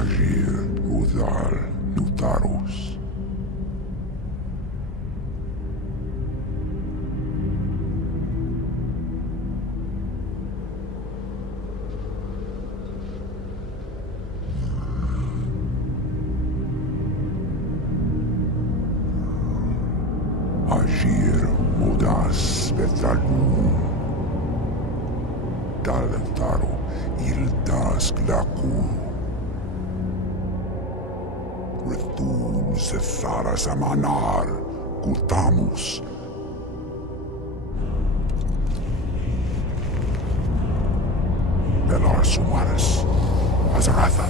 Agir Udal Nutarus. Agir Mudas Betalum. Dalentaro Ildas Glaku. Retum Zepharas Amanar Gutamus. Belar Sumaris Azaratha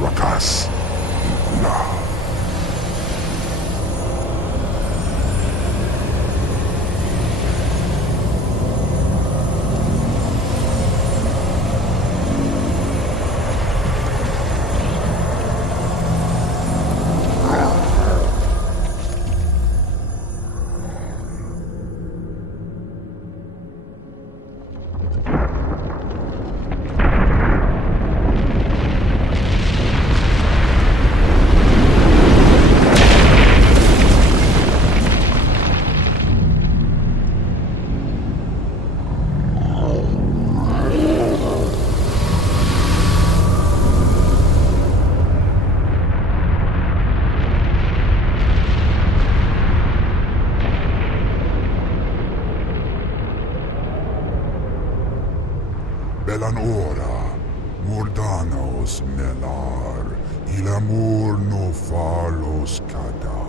Rakas Incula. Belanora, Mordanos Melar, il amor no falos cada.